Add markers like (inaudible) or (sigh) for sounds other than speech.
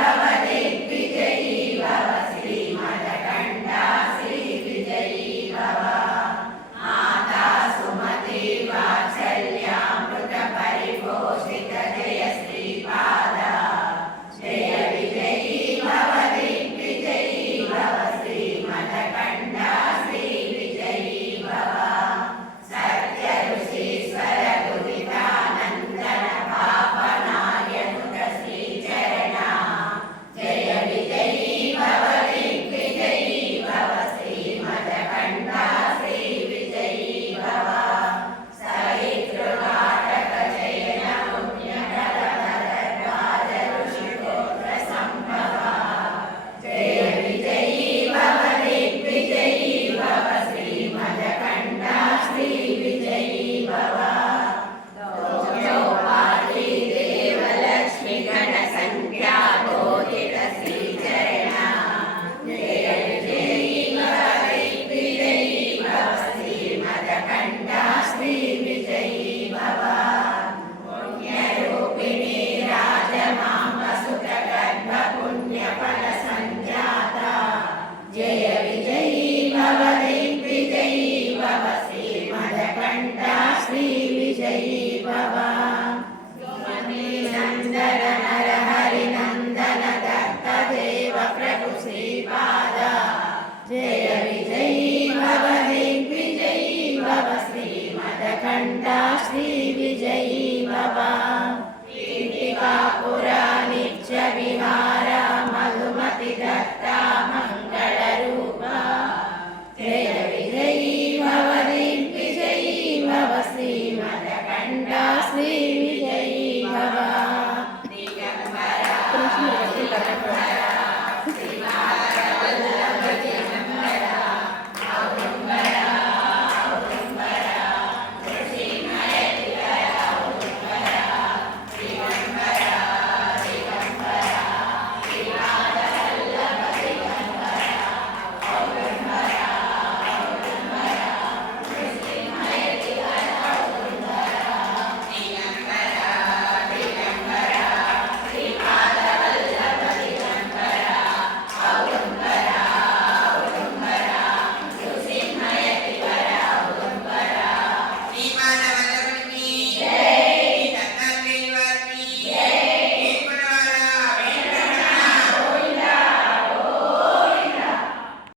Never. (laughs) జయ విజయీ భవ దిగ్విజయీ భవ శ్రీ మదకంఠ శ్రీ విజయీ భవ నందన నర హరి నందన దత్త దేవ ప్రభు శ్రీపాద జయ విజయీ భవ దిగ్విజయీ శ్రీ మదకంఠ శ్రీ విజయీ